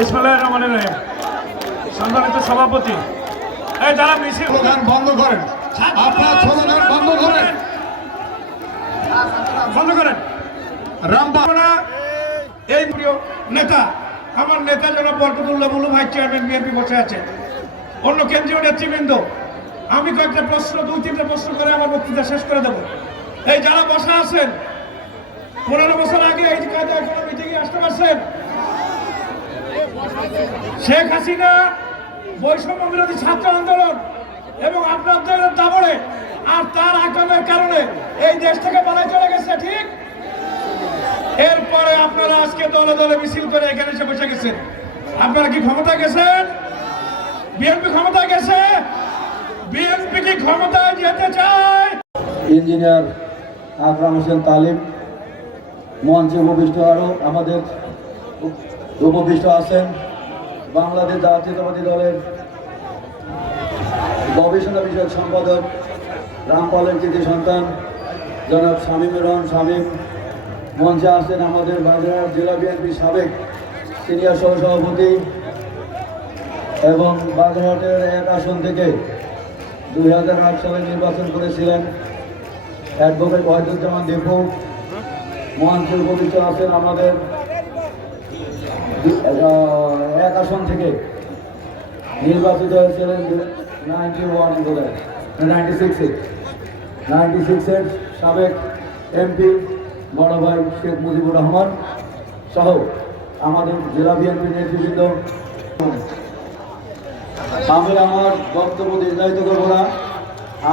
বিসমুল্লাহ রহমান রহিম। সম্মানিত সভাপতি এই যারা মিছিল স্লোগান বন্ধ করেন। আপনার স্লোগান বন্ধ করেন। বন্ধ করেন। এই প্রিয় নেতা আমার নেতা জনাব Barkatullah Bulu vice chairman BNP বসে আছে। অন্য কেন্দ্রীয় নেতৃবৃন্দ আমি কয়েকটা প্রশ্ন দুই তিনটা প্রশ্ন করে আমার বক্তৃতা শেষ করে দেবো। এই যারা বসা আছেন পনেরো বছর আগে এই কাজে কোনো মিটিংয়ে আসতে পারছেন? শেখ হাসিনা বৈষম্য বিরোধী ছাত্র আন্দোলন এবং আপনাদের দাবড়ে আর তার আকামের কারণে এই দেশ থেকে পালাই চলে গেছে, ঠিক? এরপরে আপনারা আজকে দলে দলে মিছিল করে এখানে এসে বসে গেছেন। আপনারা কি ক্ষমতা গেছেন? বিএনপি ক্ষমতা গেছে? বিএনপি কি ক্ষমতায় যেতে চায়? ইঞ্জিনিয়ার আকরাম হোসেন তালিম মঞ্চে উপবিষ্ট আরও আমাদের উপবিষ্ট আছেন বাংলাদেশ জাতীয়তাবাদী দলের গবেষণা বিষয়ক সম্পাদক, রামপালের কৃতি সন্তান, জনাব শামীমুর রহমান শামীম, মঞ্চে আসছেন আমাদের বাগেরহাট জেলা বিএনপির সাবেক সিনিয়র সহসভাপতি এবং বাগেরহাটের এক আসন থেকে দুই হাজার আট সালে নির্বাচন করেছিলেন অ্যাডভোকেট ওয়াহিদুজ্জামান দীপু। মঞ্চে উপবিষ্ট আছেন আমাদের এক আসন থেকে নির্বাচিত হয়েছিলেন নাইনটি ওয়ান বলে নাইনটি সিক্সে নাইনটি সিক্সের সাবেক এমপি বড় ভাই শেখ মুজিবুর রহমান সহ আমাদের জেলা বিএনপি নেতৃবৃন্দ। আমি আমার বক্তব্য দীর্ঘায়িত করব না।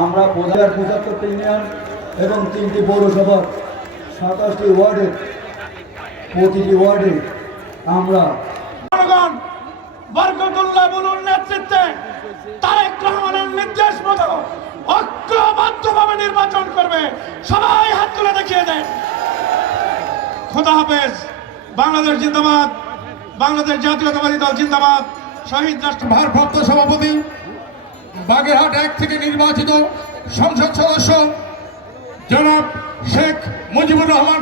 আমরা পঁচাত্তর পঁচাত্তরটি ইউনিয়ন এবং তিনটি পৌরসভার সাতাশটি ওয়ার্ডে, প্রতিটি ওয়ার্ডে আমরা বরকতুল্লাহ বুলুর নেতৃত্বে তারেক রহমানের নির্দেশ মতো ঐক্যবদ্ধভাবে নির্বাচন করবে। সবাই হাত তুলে দেখিয়ে দেন। খোদা হাফেজ বাংলাদেশ জিন্দাবাদ বাংলাদেশ জাতীয়তাবাদী দল জিন্দাবাদ শহীদ রাষ্ট্র ভারপ্রাপ্ত সভাপতি বাগেরহাট এক থেকে নির্বাচিত সংসদ সদস্য জনাব শেখ মুজিবুর রহমান